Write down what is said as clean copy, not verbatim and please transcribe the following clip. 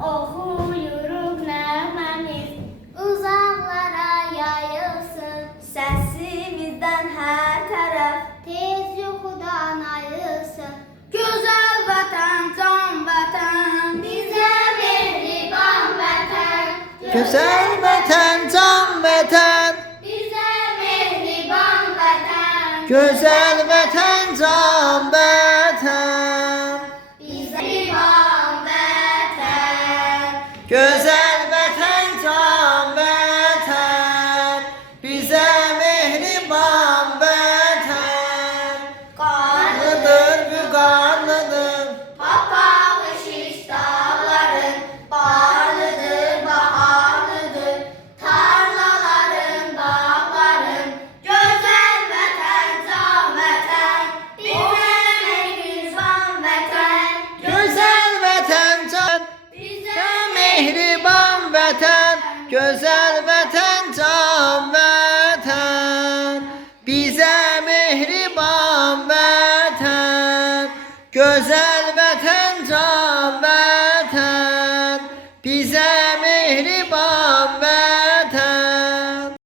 Oxuyuruq nəğməmiz uzaqlara yayılsın. Səsimizdən hər tərəf Tez yuxudan ayılsın. gözəl vətən, can vətən, Bizə mehriban vətən, Güzel vətən, can vətən, bizə mehriban vətən, güzel vətən, can vətən, bizə mehriban vətən. güzel vətən, can vətən, bizə mehriban vətən. Qarlıdır, vüqarlıdır, Papağı şiş dağların, barlıdır, baharlıdır. Tarlaların, bağların, gözəl vətən, can vətən, bizə mehriban vətən, güzel vətən, can, bizə mehriban vətən, güzel vətən, can vətən, bizə mehriban vətən, güzel vətən, can vətən, bizə mehriban